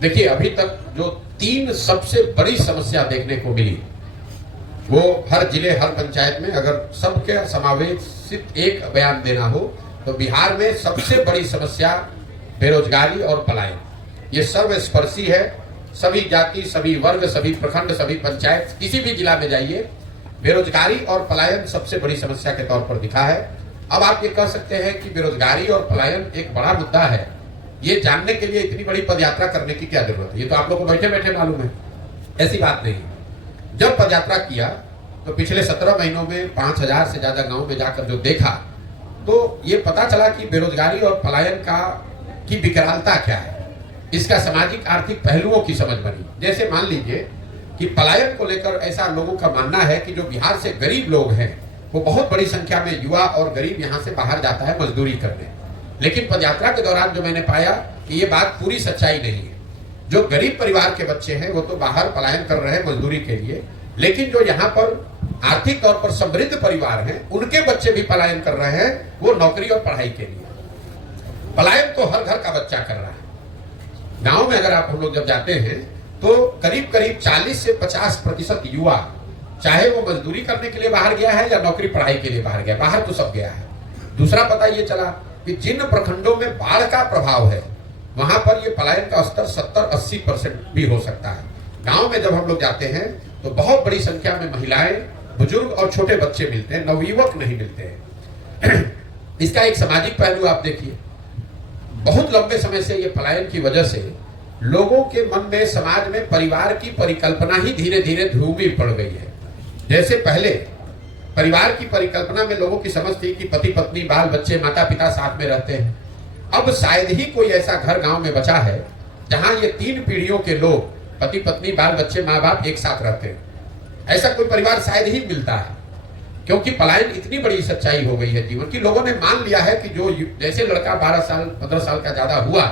देखिए, अभी तक जो 3 सबसे बड़ी समस्या देखने को मिली, वो हर जिले हर पंचायत में अगर सबके समावेशित एक बयान देना हो तो बिहार में सबसे बड़ी समस्या बेरोजगारी और पलायन। ये सर्वस्पर्शी है। सभी जाति, सभी वर्ग, सभी प्रखंड, सभी पंचायत, किसी भी जिला में जाइए, बेरोजगारी और पलायन सबसे बड़ी समस्या के तौर पर दिखा है। अब आप ये कह सकते हैं कि बेरोजगारी और पलायन एक बड़ा मुद्दा है, ये जानने के लिए इतनी बड़ी पदयात्रा करने की क्या जरूरत है? ये तो आप लोग को बैठे बैठे मालूम है। ऐसी बात नहीं। जब पदयात्रा किया तो पिछले 17 महीनों में 5000 से ज्यादा गांव में जाकर जो देखा, तो ये पता चला कि बेरोजगारी और पलायन की विकरालता क्या है, इसका सामाजिक आर्थिक पहलुओं की समझ बनी। जैसे मान लीजिए कि पलायन को लेकर ऐसा लोगों का मानना है कि जो बिहार से गरीब लोग हैं, वो बहुत बड़ी संख्या में युवा और गरीब यहाँ से बाहर जाता है मजदूरी करने। लेकिन पदयात्रा के दौरान जो मैंने पाया कि ये बात पूरी सच्चाई नहीं है। जो गरीब परिवार के बच्चे हैं वो तो बाहर पलायन कर रहे हैं मजदूरी के लिए, लेकिन जो यहाँ पर आर्थिक तौर पर समृद्ध परिवार हैं, उनके बच्चे भी पलायन कर रहे हैं, वो नौकरी और पढ़ाई के लिए। पलायन तो हर घर का बच्चा कर रहा है। गांव में अगर आप हम लोग जब जाते हैं तो करीब करीब 40 से 50% युवा, चाहे वो मजदूरी करने के लिए बाहर गया है या नौकरी पढ़ाई के लिए बाहर गया, बाहर तो सब गया है। दूसरा पता ये चला कि जिन प्रखंडों में बाढ़ का प्रभाव है, वहां पर ये पलायन का स्तर 70-80% भी हो सकता है। गांव में जब हम लोग जाते हैं तो बहुत बड़ी संख्या में महिलाएं, बुजुर्ग और छोटे बच्चे मिलते हैं, नवयुवक नहीं मिलते हैं। इसका एक सामाजिक पहलू आप देखिए। बहुत लंबे समय से ये पलायन की वजह से लोगों के मन में, समाज में परिवार की परिकल्पना ही धीरे धीरे ध्रुवी पड़ गई है। जैसे पहले परिवार की परिकल्पना में लोगों की समझ थी कि पति पत्नी, बाल बच्चे, माता पिता साथ में रहते हैं। अब शायद ही कोई ऐसा घर गांव में बचा है जहां ये 3 पीढ़ियों के लोग, पति पत्नी, बाल बच्चे, माँ बाप एक साथ रहते हैं। ऐसा कोई परिवार शायद ही मिलता है, क्योंकि पलायन इतनी बड़ी सच्चाई हो गई है जीवन की। लोगों ने मान लिया है कि जो जैसे लड़का 12 साल 15 साल का ज्यादा हुआ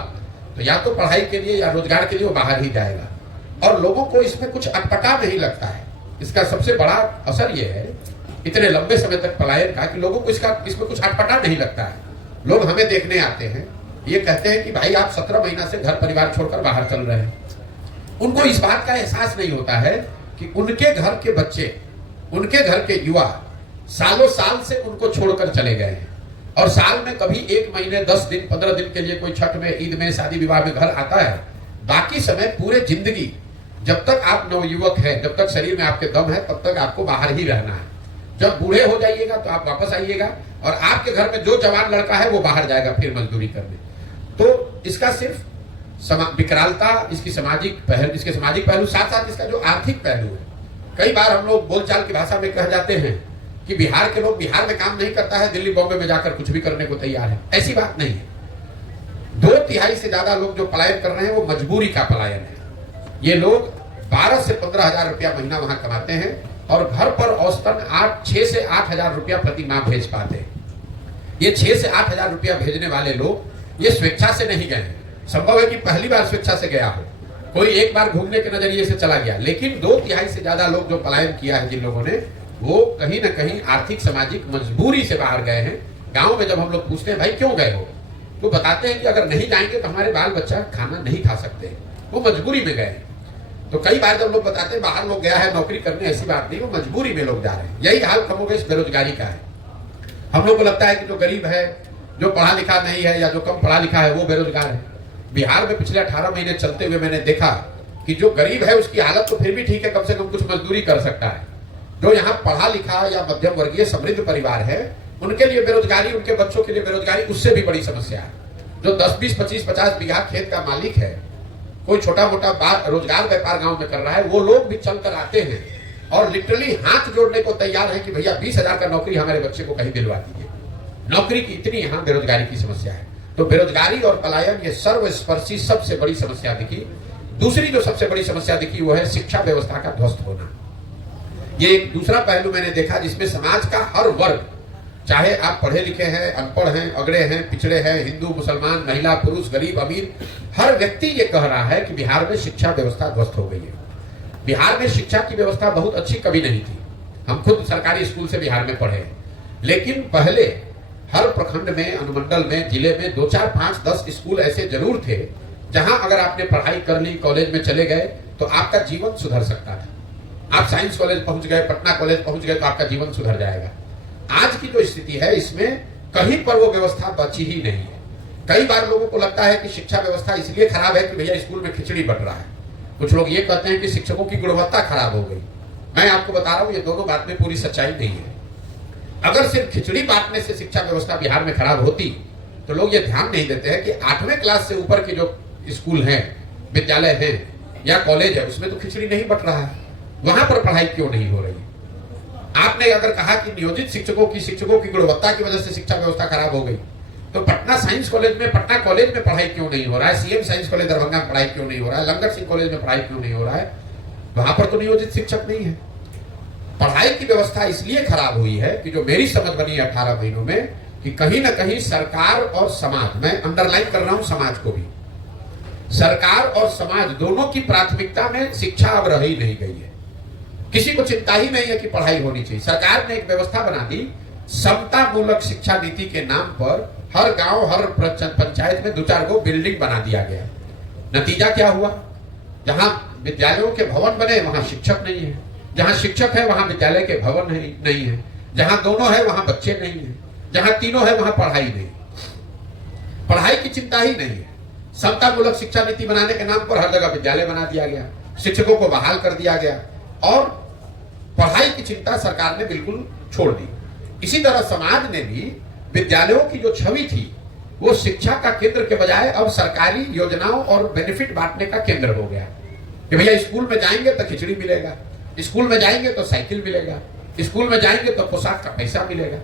तो या तो पढ़ाई के लिए या रोजगार के लिए वो बाहर ही जाएगा, और लोगों को इसमें कुछ अटपटा नहीं लगता है। इसका सबसे बड़ा असर ये है इतने लंबे समय तक पलायन का कि लोगों को इसमें कुछ अटपटा नहीं लगता है। लोग हमें देखने आते हैं, ये कहते हैं कि भाई आप 17 महीना से घर परिवार छोड़कर बाहर चल रहे हैं। उनको इस बात का एहसास नहीं होता है कि उनके घर के बच्चे, उनके घर के युवा सालों साल से उनको छोड़कर चले गए हैं, और साल में कभी 1 महीने 10 दिन 15 दिन के लिए कोई छठ में, ईद में, शादी विवाह में घर आता है। बाकी समय पूरे जिंदगी, जब तक आप नवयुवक हैं, जब तक शरीर में आपके दम है, तब तक आपको बाहर ही रहना है। जब बूढ़े हो जाइएगा तो आप वापस आइएगा, और आपके घर में जो जवान लड़का है वो बाहर जाएगा फिर मजदूरी करने। तो इसका सिर्फ विकरालता, इसके सामाजिक पहलू, साथ साथ इसका जो आर्थिक पहलू है। कई बार हम लोग बोलचाल की भाषा में कह जाते हैं कि बिहार के लोग बिहार में काम नहीं करता है, दिल्ली बॉम्बे में जाकर कुछ भी करने को तैयार है। ऐसी बात नहीं है। 2/3 से ज्यादा लोग जो पलायन कर रहे हैं वो मजबूरी का पलायन है। ये लोग 12 से 15 हजार रुपया महीना वहां कमाते हैं और घर पर औसतन 6 से 8 हजार रुपया प्रति माह भेज पाते हैं। ये 6 से 8 हजार रुपया भेजने वाले लोग ये स्वेच्छा से नहीं गए हैं। संभव है कि पहली बार स्वेच्छा से गया हो, कोई एक बार घूमने के नजरिए से चला गया, लेकिन 2/3 से ज्यादा लोग जो पलायन किया है जिन लोगों ने, वो कहीं ना कहीं आर्थिक सामाजिक मजबूरी से बाहर गए हैं। गांव में जब हम लोग पूछते हैं भाई क्यों गए हो, तो बताते हैं कि अगर नहीं जाएंगे तो हमारे बाल बच्चा खाना नहीं खा सकते, वो मजबूरी में गए। तो कई बार जब लोग बताते हैं बाहर लोग गया है नौकरी करने, ऐसी बात नहीं, वो मजबूरी में लोग जा रहे हैं। यही हाल कमोबेश बेरोजगारी का है। हम लोग को लगता है कि जो गरीब है, जो पढ़ा लिखा नहीं है या जो कम पढ़ा लिखा है वो बेरोजगार है। बिहार में पिछले 18 महीने चलते हुए मैंने देखा कि जो गरीब है उसकी हालत तो फिर भी ठीक है, कम से कम कुछ मजदूरी कर सकता है। जो यहाँ पढ़ा लिखा या मध्यम वर्गीय समृद्ध परिवार है, उनके लिए बेरोजगारी, उनके बच्चों के लिए बेरोजगारी उससे भी बड़ी समस्या है। जो 10, 20, 25, 50 बीघा खेत का मालिक है, कोई छोटा मोटा रोजगार व्यापार गांव में कर रहा है, वो लोग भी चल कर आते हैं और लिटरली हाथ जोड़ने को तैयार है कि भैया 20,000 का नौकरी हमारे बच्चे को कहीं दिलवा दीजिए। नौकरी की इतनी यहाँ बेरोजगारी की समस्या है। तो बेरोजगारी और पलायन ये सर्वस्पर्शी सबसे बड़ी समस्या दिखी। दूसरी जो सबसे बड़ी समस्या दिखी वो है शिक्षा व्यवस्था का ध्वस्त होना। ये एक दूसरा पहलू मैंने देखा जिसमें समाज का हर वर्ग, चाहे आप पढ़े लिखे हैं, अनपढ़ हैं, अगड़े हैं, पिछड़े हैं, हिंदू, मुसलमान, महिला, पुरुष, गरीब, अमीर, हर व्यक्ति ये कह रहा है कि बिहार में शिक्षा व्यवस्था ध्वस्त हो गई है। बिहार में शिक्षा की व्यवस्था बहुत अच्छी कभी नहीं थी। हम खुद सरकारी स्कूल से बिहार में पढ़े हैं, लेकिन पहले हर प्रखंड में, अनुमंडल में, जिले में 2, 4, 5, 10 स्कूल ऐसे जरूर थे जहां अगर आपने पढ़ाई कर ली, कॉलेज में चले गए तो आपका जीवन सुधर सकता था। आप साइंस कॉलेज पहुंच गए, पटना कॉलेज पहुंच गए तो आपका जीवन सुधर जाएगा। आज की जो स्थिति है इसमें कहीं पर वो व्यवस्था बची ही नहीं है। कई बार लोगों को लगता है कि शिक्षा व्यवस्था इसलिए खराब है कि भैया स्कूल में खिचड़ी बट रहा है। कुछ लोग ये कहते हैं कि शिक्षकों की गुणवत्ता खराब हो गई। मैं आपको बता रहा हूं ये दोनों बात में पूरी सच्चाई नहीं है। अगर सिर्फ खिचड़ी बांटने से शिक्षा व्यवस्था बिहार में खराब होती तो लोग ये ध्यान नहीं देते हैं कि 8वें क्लास से ऊपर के जो स्कूल हैं, विद्यालय हैं या कॉलेज है, उसमें तो खिचड़ी नहीं बट रहा है। वहां पर पढ़ाई क्यों नहीं हो रही? आपने अगर कहा कि नियोजित शिक्षकों की गुणवत्ता की वजह से शिक्षा व्यवस्था खराब हो गई, तो पटना साइंस कॉलेज में, पटना कॉलेज में पढ़ाई क्यों नहीं हो रहा है? सीएम साइंस कॉलेज दरभंगा में पढ़ाई क्यों नहीं हो रहा है? लंगर सिंह कॉलेज में पढ़ाई क्यों नहीं हो रहा है? वहां पर तो नियोजित शिक्षक नहीं है। पढ़ाई की व्यवस्था इसलिए खराब हुई है कि जो मेरी समझ बनी 18 महीनों में, कि कहीं ना कहीं सरकार और समाज, मैं अंडरलाइन कर रहा हूं समाज को भी, सरकार और समाज दोनों की प्राथमिकता में शिक्षा अब रह ही नहीं गई है। किसी को चिंता ही नहीं है कि पढ़ाई होनी चाहिए। सरकार ने एक व्यवस्था बना दी, समता मूलक शिक्षा नीति के नाम पर हर गांव, हर पंचायत में 2-4 गो बिल्डिंग बना दिया गया। नतीजा क्या हुआ? जहां विद्यालयों के भवन बने वहां शिक्षक नहीं है, जहां शिक्षक है वहां विद्यालय के भवन नहीं है, जहां दोनों है वहां बच्चे नहीं है, जहां तीनों है वहां पढ़ाई नहीं। पढ़ाई की चिंता ही नहीं है। समता मूलक शिक्षा नीति बनाने के नाम पर हर जगह विद्यालय बना दिया गया, शिक्षकों को बहाल कर दिया गया और पढ़ाई की चिंता सरकार ने बिल्कुल छोड़ दी। इसी तरह समाज ने भी विद्यालयों की जो छवि थी वो शिक्षा का केंद्र के बजाय अब सरकारी योजनाओं और बेनिफिट बांटने का केंद्र हो गया कि भैया स्कूल में जाएंगे तो खिचड़ी मिलेगा, स्कूल में जाएंगे तो साइकिल मिलेगा, स्कूल में जाएंगे तो पोशाक का पैसा मिलेगा,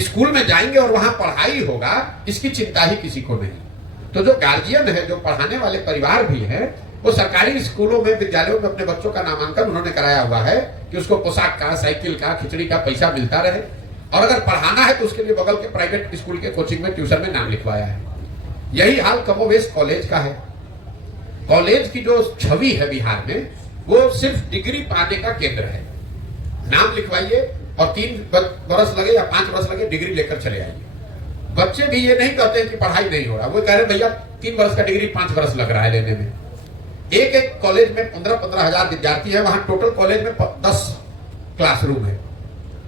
स्कूल में जाएंगे और वहां पढ़ाई होगा, इसकी चिंता ही किसी को नहीं। तो जो गार्जियन है, जो पढ़ाने वाले परिवार भी है, वो सरकारी स्कूलों में, विद्यालयों में अपने बच्चों का नामांकन उन्होंने कराया हुआ है कि उसको पोशाक का, साइकिल का, खिचड़ी का पैसा मिलता रहे। और अगर पढ़ाना है तो उसके लिए बगल के प्राइवेट स्कूल के कोचिंग में, ट्यूशन में नाम लिखवाया है। यही हाल कमोवेश कॉलेज का है। कॉलेज की जो छवि है बिहार में, वो सिर्फ डिग्री पाने का केंद्र है। नाम लिखवाइए और 3 बरस लगे या 5 बरस लगे, डिग्री लेकर चले आइए। बच्चे भी ये नहीं कहते हैं कि पढ़ाई नहीं हो रहा, वो कह रहे भैया 3 बरस का डिग्री 5 बरस लग रहा है लेने में। एक कॉलेज में 15-15 हजार विद्यार्थी है, वहां टोटल कॉलेज में 10 क्लासरूम है।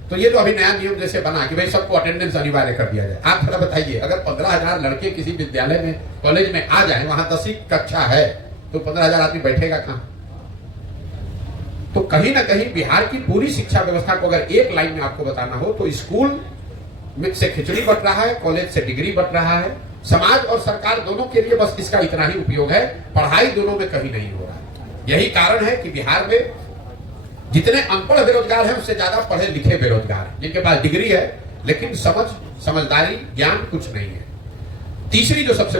तो ये तो अभी नया नियम जैसे बना कि भाई सबको अटेंडेंस अनिवार्य कर दिया जाए। आप थोड़ा बताइए, अगर 15,000 लड़के किसी विद्यालय में, कॉलेज में आ जाए, वहां 10वीं कक्षा है, तो 15,000 आदमी बैठेगा कहां? तो कहीं ना कहीं बिहार की पूरी शिक्षा व्यवस्था को अगर एक लाइन में आपको बताना हो तो स्कूल से खिचड़ी बट रहा है, कॉलेज से डिग्री बट रहा है। समाज और सरकार दोनों के लिए बस इसका इतना ही उपयोग है, पढ़ाई दोनों में कहीं नहीं हो रहा। यही कारण है कि बिहार में जितने अनपढ़ बेरोजगार हैं उससे ज्यादा पढ़े लिखे बेरोजगार हैं, जिनके पास डिग्री है लेकिन समझदारी, ज्ञान कुछ नहीं है। तीसरी जो सबसे बड़ी